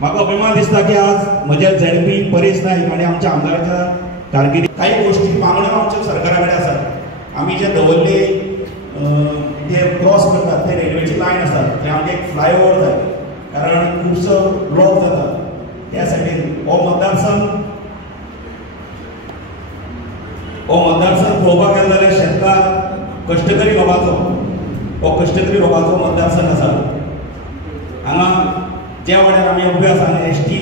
म्हाका अभिमान दिसता की आज म्हज्या झेडपी परेश नाईक आनी आमच्या आमदाराच्या कारकिर्दीत काही गोष्टी मागण्यो आमच्या सरकारा कडेन आसात. आमी जे दवरले ते क्रॉस करतात ते रेल्वेची लायन आसा ते आमकां एक फ्लायओवर जाय कारण खुबसो ब्लॉक जाता त्या सायडीन हो मतदारसंघ पळोवपाक गेले जाल्यार शेतकार कश्टकरी लोकांचो हो कश्टकरी लोकांचो मतदारसंघ आसा. हांगा ज्या वेळार आमी उबे आसा हांगा एसटी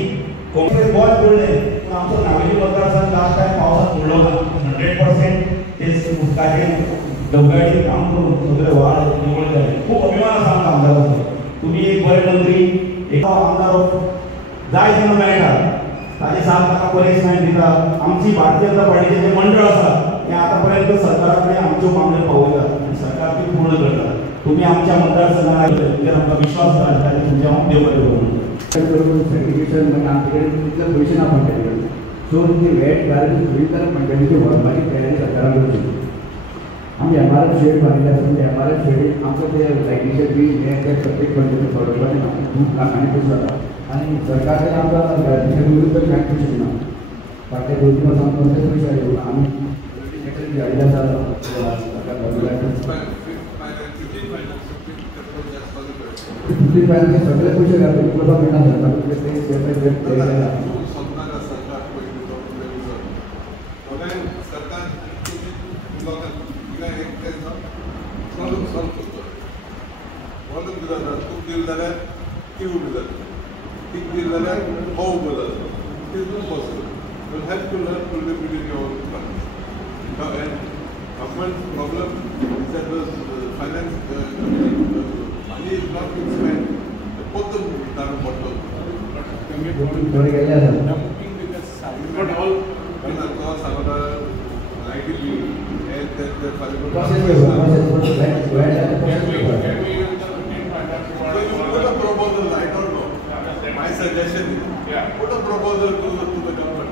गोंय बुडले पूण आमचो नागरी मतदारसंघ लास्ट टायम पावसांत बुडलो ना. 100% ते उदकाचे डबगाडी काम करून सगळे वाड निवळ जाले. खूब अभिमान आसा आमकां आमदाराचो. तुमी एक बरे मंत्री एक आमदार जाय तेन्ना मेळटा ताजे साथ ताका परेश नायक दिता. आमची भारतीय जनता पार्टीचें जें मंडळ आसा तें आतां पर्यंत सरकारा कडेन आमच्यो मागण्यो पावयतात आनी सरकार ती पूर्ण करता. तुम्ही आमच्या मतदारसंघात आमकां विश्वास आसा आनी तुमचे हांव देव बरें करूं. सर्टिफिकेशन म्हणजे आमचे कडेन तितले पयशे ना पंचायतीन सो ती वेट गार्बेज खंय जाल्यार पंचायतीची व्हरपाची तयारी सरकारान करची. आमी MRF शेड बांदिल्ले आसा MRF शेडीक आमकां ते लायटीचे बील हें तें प्रत्येक पंचायतीन सोडोवपाचें ना खूब लाखांनी पयशे जाता आनी सरकार कडेन आमकां गार्बेज विरुद्ध कांय पयशे दिना. फाटल्या 2-3 वर्सां आमकां कसले पयशे आयले आमी हाडिल्ले आसा सरकार सगळे पयशे घालून करपाक मेळना दिल जाल्यार ती उबी जाता तीक दिल जाल्यार हो उबो जाता. It is not possible. You have to learn to live within your country. Government problem is that the finance money is not being spent. Both the done bottle. Not all. When the cost our likely the put a proposal. I don't know. My suggestion is put a proposal to the government.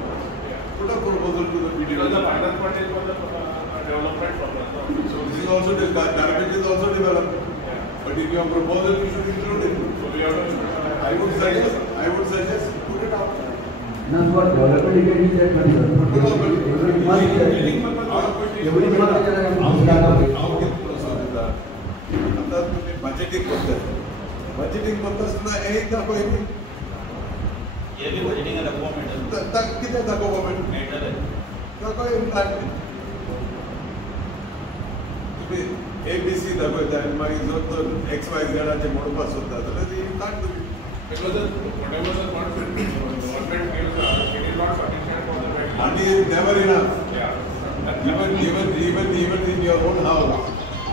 Put a proposal to the BDO. Because the finance fund is for the development problem. So this is also garbage is also developed. But in your proposal you should include it. So we have to. I would suggest put it out. Not for development you can use budgeting करता एक दाखोवली येली budgeting दाखोवमेंट तक कितें दाखोवमेंट मेळटले दाखोव implant तुम्ही ABC दाखयता आनी मागीर जर तर XYZ चे म्हणपाक सोदता जाल्यार ती इम्प्लांट तुम्ही because whatever the government gives it is not sufficient for the right and it is never enough. Even in your own house.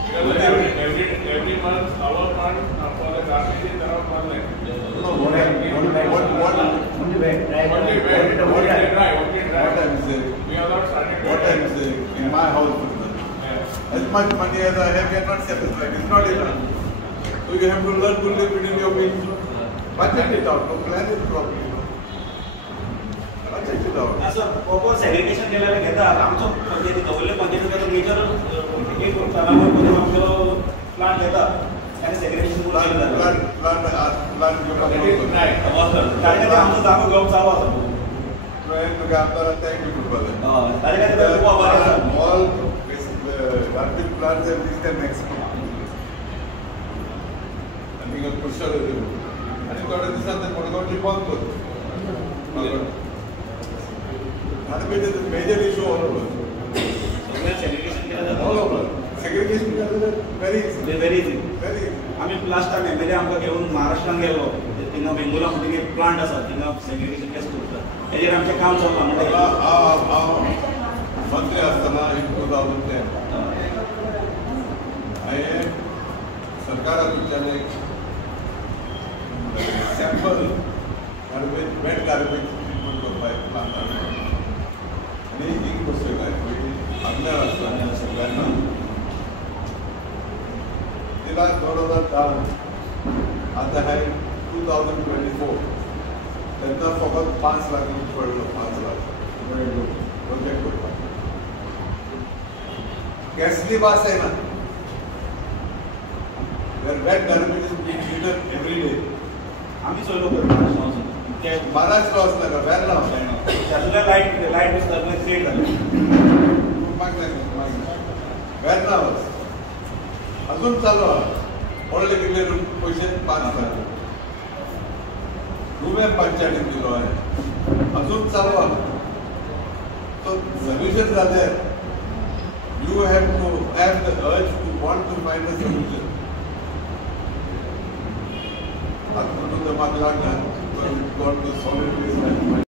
Every month our fund for the garbage is around 1 lakh. No, what I'm saying. We are not started. What I'm saying in my house, as much money as I have, we are not satisfied. It's not enough. So you have to learn to live within your means. Budget it out. No, plan it properly. Budget it out. Sir proper segregation केलेलं घेतात आमचो पंचायती दवरले पंचायतीचो major एक तलावामध्ये आमचो plant घेतात आणि segregation plant ताजे आमचो जागो घेवप चालू आसा तुगे आमदार थँक्यू करपाक ताजे all garbage plants have reached their maximum. आनी एक प्रेशर आनी थोड्या दिसांनी ते मडगांवची बंद कर. Garbage is a major issue all over. All over. Segregation is very easy. Very easy. Very easy. आम्ही लास्ट टाइम MLA आमकां घेऊन महाराष्ट्रान गेलो थिंगा बेंगोला म्हणून एक प्लांट आसा थिंगा सेग्रिगेशन केस करतात हेजेर आमचें काम चलता म्हणटा मंत्री आसतना in 2010 हांवें सरकारा कडच्यान एक sample garbage wet garbage treatment करपाक प्लांट आनी एक गोष्ट आमदार आसतना सगळ्यांना तिला 2010 आता हाय 2024 तेन्ना फकत 5 लाख पडलो 5 लाख प्रोजेक्ट करपाक गॅसली वास येना wet garbage is being treated every day आम्ही चलो करता महाराष्ट्र असला का वेर्ना त्यातल्या लाईट सगळे क्रिएट झाले वेर्ना अजून चालू आहे व्हडले कितले पैसे 5,000 रुपये पंचायतीन दिलो आहे अजून चालू आहे so solutions are there. You have to have the urge to want to find a solution. After the Matlaga, got the solid waste.